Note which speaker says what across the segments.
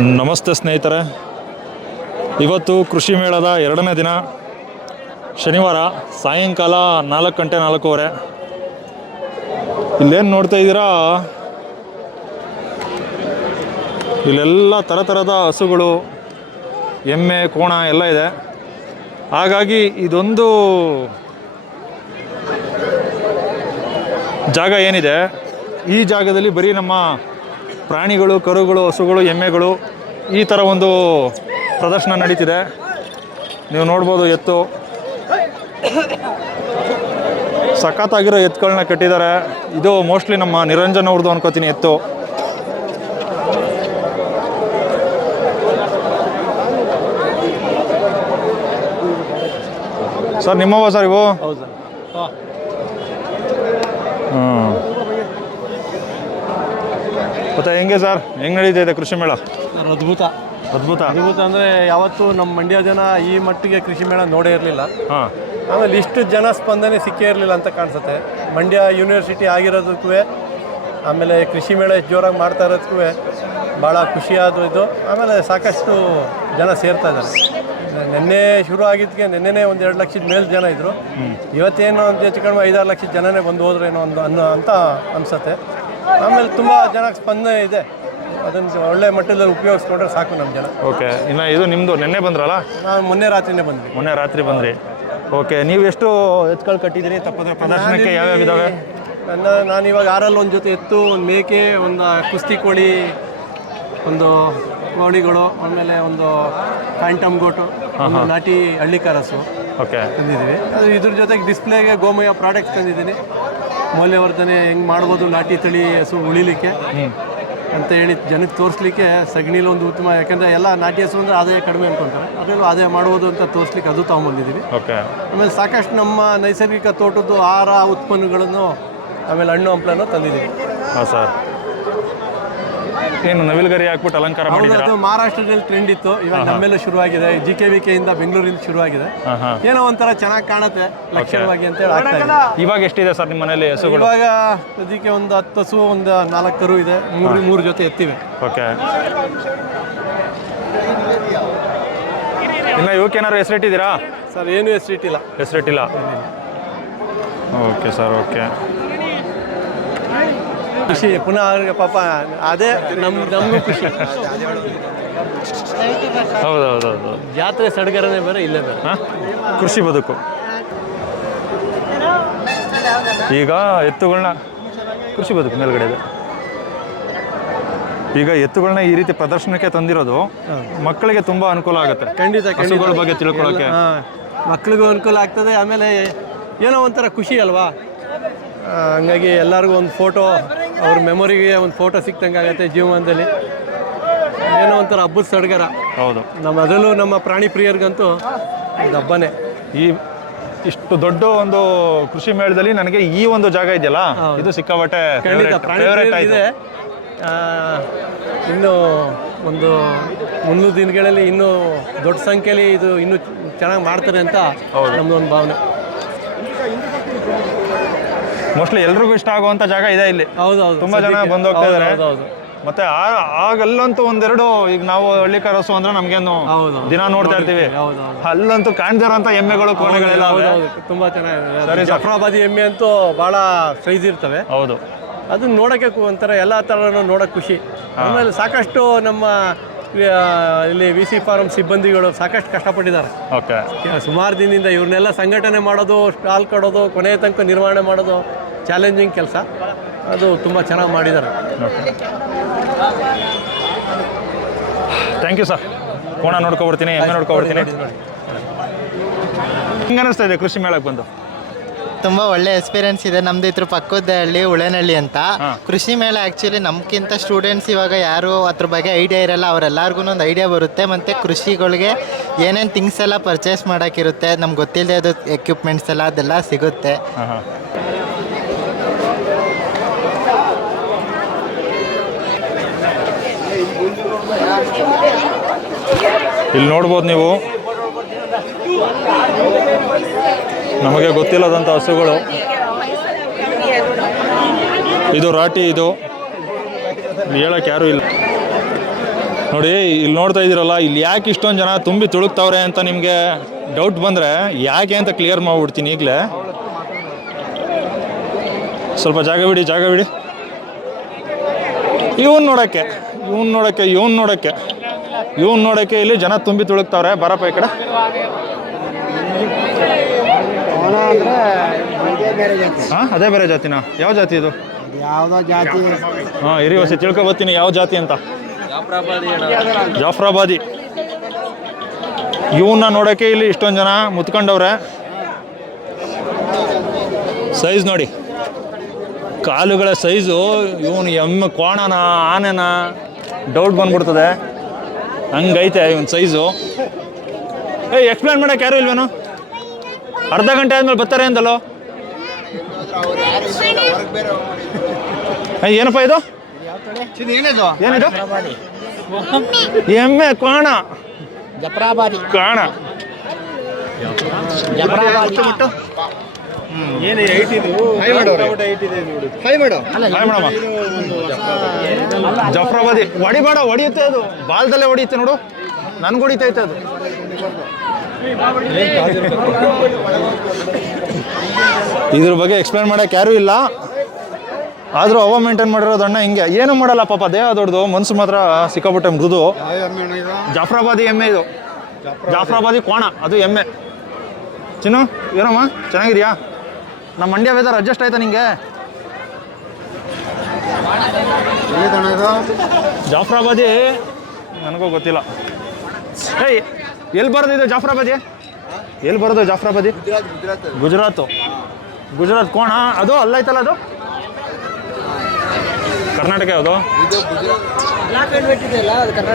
Speaker 1: ನಮಸ್ತೆ ಸ್ನೇಹಿತರೆ. ಇವತ್ತು ಕೃಷಿ ಮೇಳದ ಎರಡನೇ ದಿನ. ಶನಿವಾರ ಸಾಯಂಕಾಲ ನಾಲ್ಕು ಗಂಟೆ ನಾಲ್ಕೂವರೆ. ಇಲ್ಲೇನು ನೋಡ್ತಾ ಇದ್ದೀರಾ? ಇಲ್ಲೆಲ್ಲ ಥರ ಥರದ ಹಸುಗಳು, ಎಮ್ಮೆ, ಕೋಣ ಎಲ್ಲ ಇದೆ. ಹಾಗಾಗಿ ಇದೊಂದು ಜಾಗ ಏನಿದೆ? ಈ ಜಾಗದಲ್ಲಿ ಬರೀ ನಮ್ಮ ಪ್ರಾಣಿಗಳು ಕರುಗಳು ಹಸುಗಳು ಎಮ್ಮೆಗಳು ಈ ಥರ ಒಂದು ಪ್ರದರ್ಶನ ನಡೀತಿದೆ. ನೀವು ನೋಡ್ಬೋದು ಎತ್ತು. ಸಖತ್ತಾಗಿರೋ ಎತ್ತುಗಳನ್ನ ಕಟ್ಟಿದ್ದಾರೆ. ಇದು ಮೋಸ್ಟ್ಲಿ ನಮ್ಮ ನಿರಂಜನ್ ಅವ್ರದ್ದು ಅನ್ಕೋತೀನಿ ಎತ್ತು. ಸರ್ ನಿಮ್ಮವ ಸರ್ ಇವು? ಹ್ಮ್. ಮತ್ತೆ ಹೆಂಗೆ ಸರ್? ಹೆಂಗೆ ಇದೆ ಕೃಷಿ ಮೇಳ?
Speaker 2: ಸರ್ ಅದ್ಭುತ.
Speaker 1: ಅದ್ಭುತ?
Speaker 2: ಅದ್ಭುತ ಅಂದರೆ ಯಾವತ್ತೂ ನಮ್ಮ ಮಂಡ್ಯ ಜನ ಈ ಮಟ್ಟಿಗೆ ಕೃಷಿ ಮೇಳ ನೋಡೇ ಇರಲಿಲ್ಲ.
Speaker 1: ಹಾಂ.
Speaker 2: ಆಮೇಲೆ ಇಷ್ಟು ಜನ ಸ್ಪಂದನೆ ಸಿಕ್ಕೇ ಇರಲಿಲ್ಲ ಅಂತ ಕಾಣಿಸುತ್ತೆ. ಮಂಡ್ಯ ಯೂನಿವರ್ಸಿಟಿ ಆಗಿರೋದಕ್ಕೂ ಆಮೇಲೆ ಕೃಷಿ ಮೇಳ ಜೋರಾಗಿ ಮಾಡ್ತಾ ಇರೋದಕ್ಕೂ ಭಾಳ ಖುಷಿಯಾದ ಇದು. ಆಮೇಲೆ ಸಾಕಷ್ಟು ಜನ ಸೇರ್ತಾ ಇದ್ದಾರೆ. ನಿನ್ನೆ ಶುರು ಆಗಿದ್ದಕ್ಕೆ ನಿನ್ನೆನೇ ಒಂದು ಎರಡು ಲಕ್ಷದ ಮೇಲೆ ಜನ ಇದ್ದರು ಇವತ್ತೇನು ಅಂತ ಹೆಚ್ಚು ಕಡಿಮೆ ಐದಾರು ಲಕ್ಷದ ಜನನೇ ಬಂದು ಹೋದ್ರೇನೋ ಒಂದು ಅನ್ನೋ ಅಂತ ಅನಿಸುತ್ತೆ. ಆಮೇಲೆ ತುಂಬ ಜನ ಸ್ಪಂದನೆ ಇದೆ. ಅದನ್ನು ಒಳ್ಳೆ ಮಟ್ಟದಲ್ಲಿ ಉಪಯೋಗಿಸ್ಕೊಂಡ್ರೆ ಸಾಕು ನಮ್ಮ ಜನ.
Speaker 1: ಓಕೆ ಇನ್ನು ಇದು ನಿಮ್ಮದು ನಿನ್ನೆ ಬಂದ್ರಲ್ಲ?
Speaker 2: ನಾವು ಮೊನ್ನೆ ರಾತ್ರಿನೇ ಬಂದ್ವಿ.
Speaker 1: ಮೊನ್ನೆ ರಾತ್ರಿ ಬಂದ್ರಿ. ಓಕೆ ನೀವು ಎಷ್ಟು ಎತ್ಕೊಳ್ಳಿ ಕಟ್ಟಿದ್ದೀರಿ? ತಪ್ಪದ ಪ್ರದರ್ಶನಕ್ಕೆ ಯಾವ್ಯಾವ ಇದಾವೆ
Speaker 2: ನನ್ನ ನಾನು ಇವಾಗ ಆರಲ್ಲಿ ಒಂದು ಜೊತೆ ಎತ್ತು ಒಂದು ಮೇಕೆ ಒಂದು ಕುಸ್ತಿ ಕೋಳಿ ಒಂದು ಕೋಳಿಗಳು ಆಮೇಲೆ ಒಂದು ಫ್ಯಾಂಟಮ್ ಗೋಟು ಒಂದು ನಾಟಿ ಹಳ್ಳಿ ಕರಸು
Speaker 1: ಓಕೆ.
Speaker 2: ತಂದಿದ್ದೀವಿ. ಅದು ಇದ್ರ ಜೊತೆಗೆ ಡಿಸ್ಪ್ಲೇಗೆ ಗೋಮಯ ಪ್ರಾಡಕ್ಟ್ಸ್ ತಂದಿದ್ದೀನಿ. ಮೌಲ್ಯವರ್ಧನೆ ಹೆಂಗೆ ಮಾಡ್ಬೋದು ನಾಟಿ ತಳಿ ಹಸು ಉಳಿಲಿಕ್ಕೆ ಅಂತ ಹೇಳಿ ಜನಕ್ಕೆ ತೋರಿಸ್ಲಿಕ್ಕೆ ಸಗಣಿಲಿ ಒಂದು ಉತ್ತಮ ಯಾಕಂದರೆ ಎಲ್ಲ ನಾಟಿ ಹಸು ಅಂದರೆ ಆದಾಯ ಕಡಿಮೆ ಅನ್ಕೊಂತಾರೆ. ಅದರಲ್ಲೂ ಆದಾಯ ಮಾಡ್ಬೋದು ಅಂತ ತೋರಿಸ್ಲಿಕ್ಕೆ ಅದು ತೊಗೊಂಬಂದಿದ್ದೀವಿ
Speaker 1: ಓಕೆ.
Speaker 2: ಆಮೇಲೆ ಸಾಕಷ್ಟು ನಮ್ಮ ನೈಸರ್ಗಿಕ ತೋಟದ್ದು ಆಹಾರ ಉತ್ಪನ್ನಗಳನ್ನು ಆಮೇಲೆ ಹಣ್ಣು ಹಂಪಲನ್ನು ತಂದಿದ್ದೀವಿ.
Speaker 1: ಹಾಂ ಸರ್. ಏನು ನವಿಲುಗರಿ ಹಾಕ್ಬಿಟ್ಟು ಅಲಂಕಾರ
Speaker 2: ಮಾಡಿದ್ರು
Speaker 1: ಮಾಡಿದ್ದೀರಾ?
Speaker 2: ಅದು ಮಹಾರಾಷ್ಟ್ರದಲ್ಲಿ ಟ್ರೆಂಡ್ ಇತ್ತು. ಇವಾಗ ನಮ್ಮೆಲ್ಲ ಶುರುವಾಗಿದೆ. ಜಿ ಕೆ ವಿ ಕೆಯಿಂದ ಬೆಂಗಳೂರಿಂದ ಶುರುವಾಗಿದೆ. ಏನೋ ಒಂಥರ ಚೆನ್ನಾಗಿ ಕಾಣುತ್ತೆ ಲಕ್ಷಣವಾಗಿ ಅಂತ ಹೇಳಿ ಆಗ್ತಾ ಇದೆ.
Speaker 1: ಇವಾಗ ಎಷ್ಟಿದೆ ಸರ್ ನಿಮ್ಮ ಮನೇಲಿ ಹಸುಗಳು?
Speaker 2: ಇವಾಗ ಅದಕ್ಕೆ ಒಂದು ಹತ್ತು ಹಸು ಒಂದು ನಾಲ್ಕರು ಕರು ಇದೆ. ಮೂರು ಮೂರು ಜೊತೆ ಎತ್ತಿವೆ.
Speaker 1: ಓಕೆ. ಇನ್ನು ಇವಕ್ಕೇನಾದ್ರು ಹೆಸರಿಟ್ಟಿದ್ದೀರಾ
Speaker 2: ಸರ್ ಏನು ಹೆಸರಿಟ್ಟಿಲ್ಲ
Speaker 1: ಹೆಸರಿಟ್ಟಿಲ್ಲ ಓಕೆ ಸರ್ ಓಕೆ.
Speaker 2: ಖುಷಿ. ಪುನಃ ಅವ್ರಿಗೆ ಪಾಪ ಅದೇ ನಮ್ ನಮಗೂ ಖುಷಿ.
Speaker 1: ಹೌದೌದೌದು. ಹೌದು ಹೌದು
Speaker 2: ಜಾತ್ರೆ ಸಡಗರನೇ ಬೇರೆ ಇಲ್ಲೇ ಬೇರೆ.
Speaker 1: ಕೃಷಿ ಬದುಕು. ಈಗ ಎತ್ತುಗಳನ್ನ ಕೃಷಿ ಬದುಕು ಮೇಲ್ಗಡೆ ಇದೆ. ಈಗ ಎತ್ತುಗಳನ್ನ ಈ ರೀತಿ ಪ್ರದರ್ಶನಕ್ಕೆ ತಂದಿರೋದು ಮಕ್ಕಳಿಗೆ ತುಂಬಾ ಅನುಕೂಲ ಆಗುತ್ತೆ.
Speaker 2: ಖಂಡಿತ
Speaker 1: ಹಸುಗಳ ಬಗ್ಗೆ ತಿಳ್ಕೊಳ್ಳೋಕೆ
Speaker 2: ಮಕ್ಕಳಿಗೂ ಮಕ್ಳಿಗೂ ಅನುಕೂಲ ಆಗ್ತದೆ ಆಮೇಲೆ ಏನೋ ಒಂಥರ ಖುಷಿ ಅಲ್ವಾ? ಹಂಗಾಗಿ ಎಲ್ಲರಿಗೂ ಒಂದು ಫೋಟೋ ಅವ್ರ ಮೆಮೊರಿಗೆ ಒಂದು ಫೋಟೋ ಸಿಕ್ತಂಗೆ ಆಗುತ್ತೆ ಜೀವನದಲ್ಲಿ. ಏನೋ ಒಂಥರ ಹಬ್ಬದ ಸಡ್ಗರ.
Speaker 1: ಹೌದು.
Speaker 2: ನಮ್ಮ ಅದರಲ್ಲೂ ನಮ್ಮ ಪ್ರಾಣಿ ಪ್ರಿಯರಿಗಂತೂ ಇದು ಹಬ್ಬನೇ.
Speaker 1: ಈ ಇಷ್ಟು ದೊಡ್ಡ ಒಂದು ಕೃಷಿ ಮೇಳದಲ್ಲಿ ನನಗೆ ಈ ಒಂದು ಜಾಗ ಇದೆಯಲ್ಲ? ಇದು ಸಿಕ್ಕಾಪಟ್ಟೆ
Speaker 2: ಖಂಡಿತ ಪ್ರಾಣಿ
Speaker 1: ಫೇವರೇಟ್ ಆಯ್ತು
Speaker 2: ಇದೆ. ಆ, ಇನ್ನು ಒಂದು ಮುನ್ನೂರು ದಿನಗಳಲ್ಲಿ ಇನ್ನೂ ದೊಡ್ಡ ಸಂಖ್ಯೆಯಲ್ಲಿ ಇದು ಇನ್ನೂ ಚೆನ್ನಾಗಿ ಮಾಡ್ತಾರೆ ಅಂತ ನಮ್ದು ಒಂದು ಭಾವನೆ.
Speaker 1: ಮೋಸ್ಟ್ಲಿ ಎಲ್ರಿಗೂ ಇಷ್ಟ ಆಗುವಂತ ಜಾಗ ಇದೆ ಇಲ್ಲಿ.
Speaker 2: ಹೌದು ಹೌದು.
Speaker 1: ತುಂಬಾ ಜನ ಬಂದ್ ಹೋಗ್ತಾ ಇದಾರೆ.
Speaker 2: ಹೌದು
Speaker 1: ಮತ್ತೆ ಆ- ಆಗಲ್ಲಂತೂ ಒಂದೆರಡು ಈಗ ನಾವು ಹಳ್ಳಿ ಕರಸು ಅಂದ್ರೆ ನಮ್ಗೇನು
Speaker 2: ಹೌದು.
Speaker 1: ದಿನ ನೋಡ್ತಾ ಇರ್ತೀವಿ. ಅಲ್ಲಂತೂ ಕಾಣ್ದೇ ಎಮ್ಮೆಗಳು ಕೋಣೆಗಳೆಲ್ಲ
Speaker 2: ಹೌದು
Speaker 1: ಅವೆ.
Speaker 2: ಹೌದು. ತುಂಬಾ ಚೆನ್ನಾಗಿದೆ. ಜಫ್ರಾಬಾದಿ ಎಮ್ಮೆ ಅಂತೂ ಬಹಳ ಸೈಜ್ ಇರ್ತವೆ.
Speaker 1: ಹೌದು.
Speaker 2: ಅದನ್ನ ನೋಡೋಕ್ಕೆ ಒಂಥರ ಎಲ್ಲ ಥರನೂ ನೋಡೋಕೆ ಖುಷಿ. ಆಮೇಲೆ ಸಾಕಷ್ಟು ನಮ್ಮ ಇಲ್ಲಿ ವಿ ಸಿ ಫಾರಂ ಸಿಬ್ಬಂದಿಗಳು ಸಾಕಷ್ಟು ಕಷ್ಟಪಟ್ಟಿದ್ದಾರೆ.
Speaker 1: ಓಕೆ.
Speaker 2: ಸುಮಾರು ದಿನದಿಂದ ಇವ್ರನ್ನೆಲ್ಲ ಸಂಘಟನೆ ಮಾಡೋದು ಸ್ಟಾಲ್ ಕೊಡೋದು ಕೊನೆಯ ತನಕ ನಿರ್ವಹಣೆ ಮಾಡೋದು ಚಾಲೆಂಜಿಂಗ್ ಕೆಲಸ. ಅದು ತುಂಬ ಚೆನ್ನಾಗಿ ಮಾಡಿದ್ದಾರೆ.
Speaker 1: ಥ್ಯಾಂಕ್ ಯು ಸರ್ ಕೋಣ ನೋಡ್ಕೊಬರ್ತೀನಿ ಎಲ್ಲ ನೋಡ್ಕೊಬರ್ತೀನಿ. ಹೆಂಗೆ ಅನಿಸ್ತಾ ಇದೆ ಕೃಷಿ ಮೇಳಕ್ಕೆ ಬಂದು?
Speaker 3: ತುಂಬ ಒಳ್ಳೆ ಎಕ್ಸ್ಪೀರಿಯನ್ಸ್ ಇದೆ. ನಮ್ದು ಇದ್ರ ಪಕ್ಕದ ಹಳ್ಳಿ ಉಳೆನಹಳ್ಳಿ ಅಂತ ಕೃಷಿ ಮೇಳ ಆಕ್ಚುಲಿ ನಮ್ಗಿಂತ ಸ್ಟೂಡೆಂಟ್ಸ್ ಇವಾಗ ಯಾರು ಅದ್ರ ಬಗ್ಗೆ ಐಡಿಯಾ ಇರಲ್ಲ. ಅವರೆಲ್ಲರಿಗೂ ಒಂದು ಐಡಿಯಾ ಬರುತ್ತೆ. ಮತ್ತೆ ಕೃಷಿಗಳಿಗೆ ಏನೇನು ಥಿಂಗ್ಸ್ ಎಲ್ಲ ಪರ್ಚೇಸ್ ಮಾಡೋಕ್ಕಿರುತ್ತೆ ನಮ್ಗೆ ಗೊತ್ತಿಲ್ಲದೆ ಅದು ಎಕ್ವಿಪ್ಮೆಂಟ್ಸ್ ಎಲ್ಲ ಅದೆಲ್ಲ ಸಿಗುತ್ತೆ.
Speaker 1: ಇಲ್ಲಿ ನೋಡ್ಬೋದು ನೀವು. ನಮಗೆ ಗೊತ್ತಿಲ್ಲದಂಥ ಹಸುಗಳು. ಇದು ರಾಟಿ, ಇದು ಹೇಳಕ್ಕೆ ಯಾರೂ ಇಲ್ಲ. ನೋಡಿ, ಇಲ್ಲಿ ನೋಡ್ತಾ ಇದ್ದೀರಲ್ಲ, ಇಲ್ಲಿ ಯಾಕೆ ಇಷ್ಟೊಂದು ಜನ ತುಂಬಿ ತುಳುಕ್ತವ್ರೆ ಅಂತ ನಿಮಗೆ ಡೌಟ್ ಬಂದರೆ ಯಾಕೆ ಅಂತ ಕ್ಲಿಯರ್ ಮಾಡಿಬಿಡ್ತೀನಿ ಈಗಲೇ. ಸ್ವಲ್ಪ ಜಾಗ ಬಿಡಿ ಜಾಗ ಬಿಡಿ. ಇವನ್ ನೋಡೋಕ್ಕೆ ಇವನ್ ನೋಡೋಕ್ಕೆ ಇವನ್ ನೋಡೋಕ್ಕೆ ಇವನ್ ನೋಡೋಕ್ಕೆ ಇಲ್ಲಿ ಜನ ತುಂಬಿ ತುಳುಕ್ತವ್ರೆ. ಬರಪ್ಪ ಈ ಕಡೆ. ಹಾಂ ಅದೇ ಬೇರೆ ಜಾತಿನಾ? ಯಾವ ಜಾತಿ ಇದು
Speaker 4: ಯಾವುದೋ ಜಾತಿ.
Speaker 1: ಹಾಂ ಇರಿ ಹೊಸ ತಿಳ್ಕೊಬತ್ತೀನಿ ಯಾವ ಜಾತಿ ಅಂತ. ಜಾಫ್ರಾಬಾದಿ. ಇವನ್ನ ನೋಡೋಕ್ಕೆ ಇಲ್ಲಿ ಇಷ್ಟೊಂದು ಜನ ಮುತ್ಕೊಂಡವ್ರೆ. ಸೈಜ್ ನೋಡಿ. ಕಾಲುಗಳ ಸೈಜು ಇವನು ಎಮ್ಮೆ ಕೋಣನ ಆನೆನ ಡೌಟ್ ಬಂದ್ಬಿಡ್ತದೆ. ಹಂಗೈತೆ ಇವನ್ ಸೈಜು. ಏಯ್ ಎಕ್ಸ್ಪ್ಲೇನ್ ಮಾಡೋಕೆ ಯಾರು ಇಲ್ವೇನು? ಅರ್ಧ ಗಂಟೆ ಆದ್ಮೇಲೆ ಬರ್ತಾರೆ ಅಂದಲ್ಲೋ? ಏಯ್, ಏನಪ್ಪ ಇದು?
Speaker 4: ಏನಿದು?
Speaker 1: ಏನಿದು? ಎಮ್ಮೆ ಕೋಣ
Speaker 4: ಜಪ್ರಾಬಾದಿ.
Speaker 1: ಕಾಣ ಜಫ್ರಾಬಾದಿ ಹೊಡಿಬೇಡ ಹೊಡಿಯುತ್ತೆ ಅದು. ಬಾಲ್ದಲ್ಲೇ ಹೊಡಿಯುತ್ತೆ ನೋಡು. ನನ್ಗೆ ಹೊಡಿತೈತೆ ಅದು. ಇದ್ರ ಬಗ್ಗೆ ಎಕ್ಸ್ಪ್ಲೇನ್ ಮಾಡಕ್ಕೆ ಯಾರೂ ಇಲ್ಲ. ಆದರೂ ಅವ ಮೇಂಟೈನ್ ಮಾಡಿರೋದು ಅಣ್ಣ ಹಿಂಗೆ. ಏನು ಮಾಡಲ್ಲ ಪಾಪ, ದೇಹ ದೊಡ್ಡದು, ಮನ್ಸು ಮಾತ್ರ ಸಿಕ್ಕಾಪಟ್ಟೆ ಮೃದು. ಜಾಫ್ರಾಬಾದಿ ಎಮ್ಮೆ ಇದು. ಜಾಫ್ರಾಬಾದಿ ಕೋಣ ಅದು ಎಮ್ಮೆ. ಚಿನ್ನು, ಏನಮ್ಮ? ಚೆನ್ನಾಗಿದ್ಯಾ? ನಮ್ಮ ಮಂಡ್ಯ ವೇದರ್ ಅಡ್ಜಸ್ಟ್ ಆಯ್ತಾ ನಿಂಗೆ? ಜಾಫ್ರಾಬಾದಿ ನನಗೂ ಗೊತ್ತಿಲ್ಲ. ಏಯ್ ಎಲ್ಲಿ ಬರೋದು ಇದು ಜಾಫ್ರಾಬಾದಿ? ಎಲ್ಲಿ ಬರೋದು ಜಾಫ್ರಾಬಾದಿ? ಗುಜರಾತು. ಗುಜರಾತ್ ಕೋಣ? ಅದು ಅಲ್ಲೈತಲ್ಲ ಅದು? ಕರ್ನಾಟಕ ಯಾವುದು?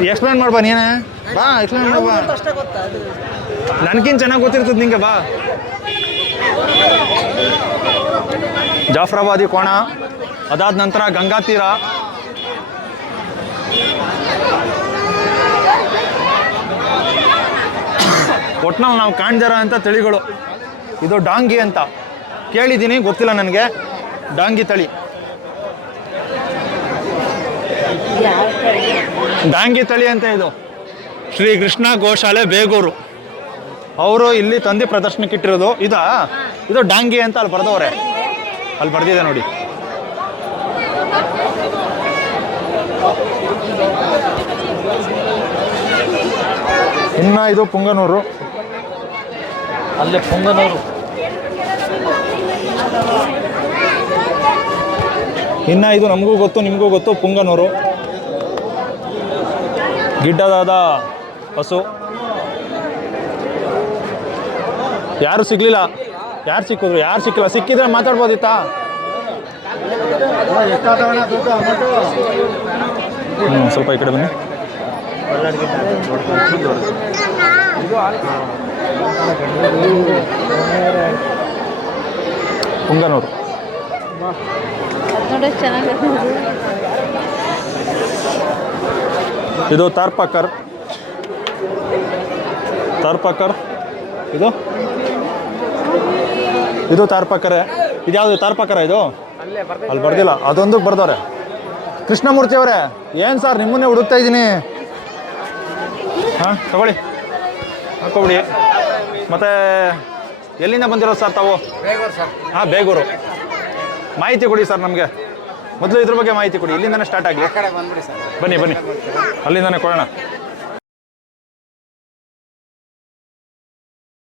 Speaker 1: ಎಕ್ಸ್ಪ್ಲೇನ್ ಮಾಡ್ಬಾ ನೀನೇ. ಬಾ ಎಕ್ಸ್ಪ್ಲೇನ್ ಮಾಡ್ಬಾ ನನಗಿಂತ ಚೆನ್ನಾಗಿ ಗೊತ್ತಿರ್ತದೆ ನಿಂಗೆ, ಬಾ. ಜಾಫ್ರಾಬಾದಿ ಕೋಣ. ಅದಾದ ನಂತರ ಗಂಗಾ ತೀರ. ಒಟ್ನಲ್ಲಿ ನಾವು ಕಾಣ್ದಿರ ಅಂತ ತಳಿಗಳು. ಇದು ಡಾಂಗಿ ಅಂತ. ಕೇಳಿದ್ದೀನಿ, ಗೊತ್ತಿಲ್ಲ ನನಗೆ. ಡಾಂಗಿ ತಳಿ. ಡಾಂಗಿ ತಳಿ ಅಂತ ಇದು. ಶ್ರೀ ಕೃಷ್ಣ ಗೋಶಾಲೆ ಬೇಗೂರು. ಅವರು ಇಲ್ಲಿ ತಂದೆ ಪ್ರದರ್ಶನಕ್ಕೆ ಇಟ್ಟಿರೋದು. ಇದಾ? ಇದು ಡಾಂಗಿ ಅಂತ ಅಲ್ಲಿ ಬರ್ದವ್ರೆ. ಅಲ್ಲಿ ಬರ್ದಿದೆ ನೋಡಿ. ಇನ್ನ ಇದು ಪುಂಗನೂರು.
Speaker 2: ಅಲ್ಲೇ ಪೊಂಗನವರು
Speaker 1: ಇನ್ನು ಇದು ನಮಗೂ ಗೊತ್ತು, ನಿಮಗೂ ಗೊತ್ತು, ಪುಂಗನೂರು. ಗಿಡ್ಡದಾದ ಹಸು ಯಾರು ಸಿಗ್ಲಿಲ್ಲ? ಯಾರು ಸಿಕ್ಕಿದ್ರು? ಯಾರು ಸಿಕ್ಕಿಲ್ಲ? ಸಿಕ್ಕಿದ್ರೆ ಮಾತಾಡ್ಬೋದಿತ್ತಾ? ಸ್ವಲ್ಪ ಈ ಕಡೆ ಬನ್ನಿ. ಪುಂಗನೂರು ಇದು ತಾರ್ಪಕರ್. ತಾರ್ಪಕರ್? ಇದು? ಇದು ತಾರ್ಪಾಕರೆ. ಇದ್ಯಾವುದು ತಾರ್ಪಕರ ಇದು? ಅಲ್ಲಿ ಬರ್ದಿಲ್ಲ ಅದೊಂದು ಬರ್ದವ್ರೆ. ಕೃಷ್ಣಮೂರ್ತಿ ಅವರೇ ಏನು ಸರ್ ನಿಮ್ಮನ್ನೇ ಹುಡುಕ್ತಾ ಇದ್ದೀನಿ? ಹಾಂ ತಗೊಳ್ಳಿ. ಹಾಕೊಬಿಡಿ. ಮತ್ತೆ ಎಲ್ಲಿಂದ ಬಂದಿರೋದು ಸರ್ ತಾವು? ಹಾಂ ಬೇಗೂರು. ಮಾಹಿತಿ ಕೊಡಿ ಸರ್ ನಮಗೆ. ಮೊದಲು ಇದ್ರ ಬಗ್ಗೆ ಮಾಹಿತಿ ಕೊಡಿ. ಇಲ್ಲಿಂದನೇ ಸ್ಟಾರ್ಟ್ ಆಗಲಿ. ಬನ್ನಿ ಬನ್ನಿ. ಅಲ್ಲಿಂದನೇ ಕೊಡೋಣ.